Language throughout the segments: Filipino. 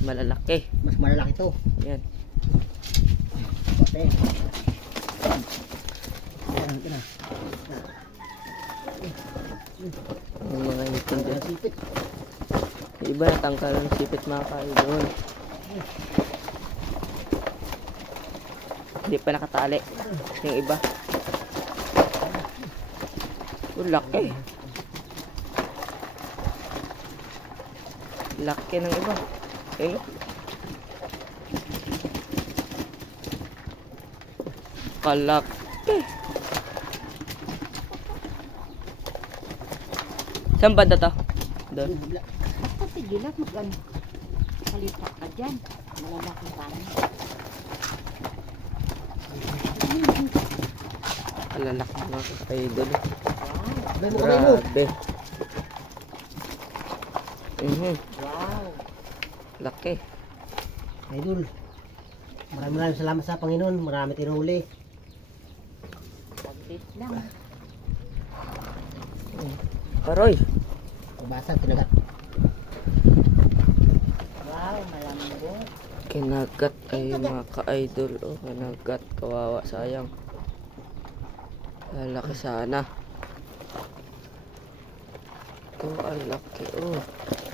Malalaki. Mas malalaki to. Yan. Kote. Ayan, ito na. Yung mga ipon Ayan, dyan. sipit. Yung iba natangkal ng sipit mga kaidol. Hindi pa nakatali. Yung iba. Laki. Laki ng iba. Ayun. Kalaki. Saan banda to? Doon. Kasi gilak mag-ano. Kalipat ka dyan. Malalaki tayo. Kalalaki mga kaidol. May mo kamay mo. Grabe. Wow. Laki. Idol. Maraming salamat sa Panginoon. Marami tinuli. Paglit lang. Aroy. Basag, tinagat. Wow, malambot. Kinagat ay mga ka-idol. Oh, kinagat. Kawawa, sayang. Laki sana. Ito, ang laki. Oh.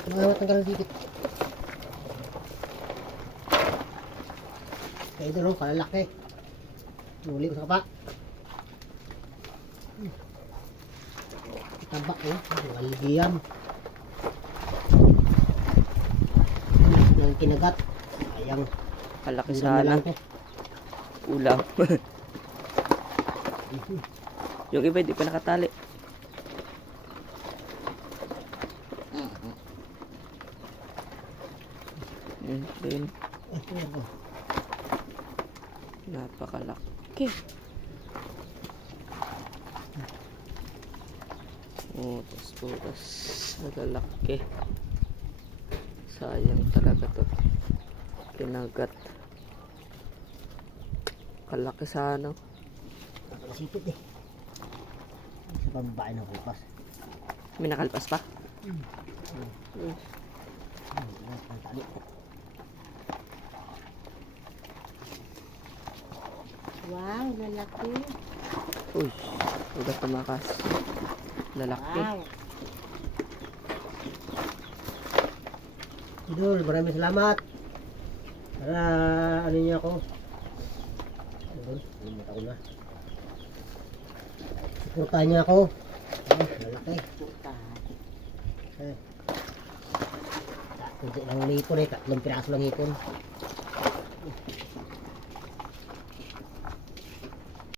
Mga tanggal ng dikit. Idol, oh, kalalaki. Nuli ko sa kapa. Tabak, oh. Walgiyan. Nang kinagat. Sayang. Kalaki Ulam na sana. lang to. Ulam. Yung iba hindi pa nakatali. Din. Napakalaki. Oh, tas nalalaki. Sayang talaga to. Kinagat. Kalaki sana. Sipit eh. Sa pambabae ng kupas. May nakalpas pa. Ang tali. Wow, lalaki. Uy, udah tumakas. Lalaki. Wow. Idol, maraming salamat. Para ano niya ako. Idol, limutan ko na. Suportahan niya ako. Lalaki. Puta. Kunti lang ng hipon eh, 3 piraso lang hipon.